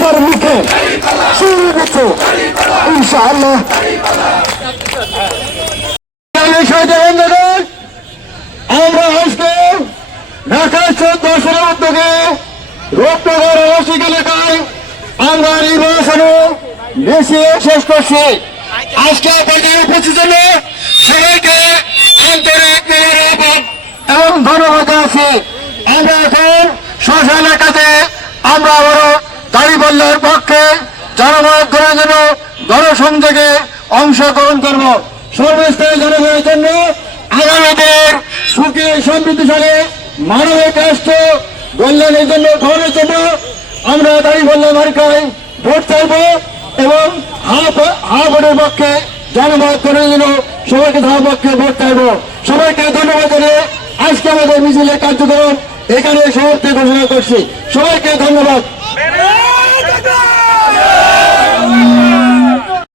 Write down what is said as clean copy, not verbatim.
সবার মুখে শুরু করছে ইনশাআল্লাহ। আমরা আজকে ঢাকা 14 উদ্যোগে রূপনগর আবাসিক এলাকায় আমরা নির্বাচনে বেশি শেষ করছি। আজকে পর্যায়ে উপস্থিত হলে সবাইকে আন্তরিক এবং ধন্যবাদ আছি। আমরা এখন স্ব এলাকাতে আমরা আবারও দাঁড়িপাল্লার পক্ষে জনমত গড়ার জন্য গণসংযোগে অংশগ্রহণ করব। সর্বস্তরের জনগণের জন্য আগামীদের সুখী সমৃদ্ধিশালী মানবিক রাষ্ট্র কল্যাণের জন্য গঠনের জন্য আমরা দাঁড়িপাল্লা মার্কায় ভোট চাইব এবং হা ভোটের পক্ষে জনমত গড়ার জন্য সবাইকে হা পক্ষে ভোট চাইব। সবাইকে ধন্যবাদ জানিয়ে আজকে আমাদের মিছিলের কার্যক্রম এখানে সমাপ্তি ঘোষণা করছি। সবাইকে ধন্যবাদ।